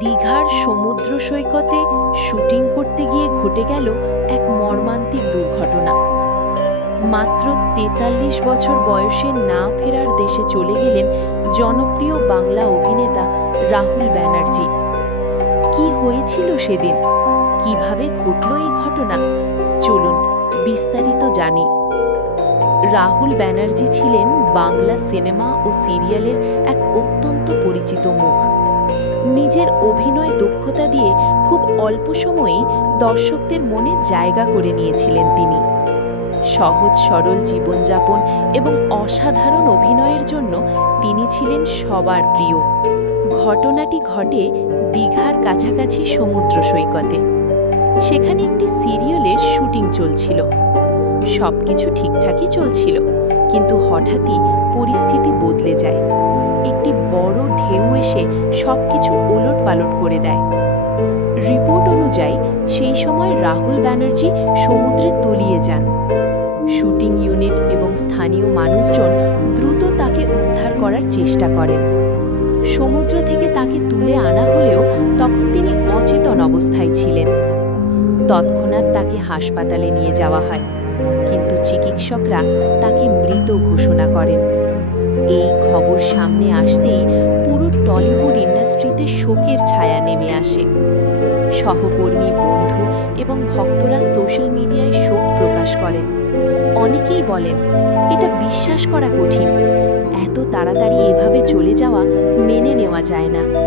দীঘার সমুদ্র সৈকতে শুটিং করতে গিয়ে ঘটে গেল এক মর্মান্তিক দুর্ঘটনা। মাত্র ৪৩ বছর বয়সে না ফেরার দেশে চলে গেলেন জনপ্রিয় বাংলা অভিনেতা রাহুল ব্যানার্জি। কি হয়েছিল সেদিন, কিভাবে ঘটল এই ঘটনা, চলুন বিস্তারিত জানি। রাহুল ব্যানার্জি ছিলেন বাংলা সিনেমা ও সিরিয়ালের এক অত্যন্ত পরিচিত মুখ। নিজের অভিনয় দক্ষতা দিয়ে খুব অল্প সময়েই দর্শকদের মনে জায়গা করে নিয়েছিলেন তিনি। সহজ সরল জীবনযাপন এবং অসাধারণ অভিনয়ের জন্য তিনি ছিলেন সবার প্রিয়। ঘটনাটি ঘটে দীঘার কাছাকাছি সমুদ্র সৈকতে। সেখানে একটি সিরিয়ালের শুটিং চলছিল। সবকিছু ঠিকঠাকই চলছিল, কিন্তু হঠাৎই পরিস্থিতি বদলে যায়। একটি বড় ঢেউ এসে সবকিছু ওলটপালট করে দেয়। রিপোর্ট অনুযায়ী সেই সময় রাহুল ব্যানার্জি সমুদ্রে তলিয়ে যান। শুটিং ইউনিট এবং স্থানীয় মানুষজন দ্রুত তাকে উদ্ধার করার চেষ্টা করেন। সমুদ্র থেকে তাকে তুলে আনা হলেও তখন তিনি অচেতন অবস্থায় ছিলেন। তৎক্ষণাৎ তাকে হাসপাতালে নিয়ে যাওয়া হয়, কিন্তু চিকিৎসকরা তাকে মৃত ঘোষণা করেন। এই খবর সামনে আসতেই পুরো টলিউড ইন্ডাস্ট্রিতে শোকের ছায়া নেমে আসে। সহকর্মী, বন্ধু এবং ভক্তরা সোশ্যাল মিডিয়ায় শোক প্রকাশ করেন। অনেকেই বলেন, এটা বিশ্বাস করা কঠিন, এত তাড়াতাড়ি এভাবে চলে যাওয়া মেনে নেওয়া যায় না।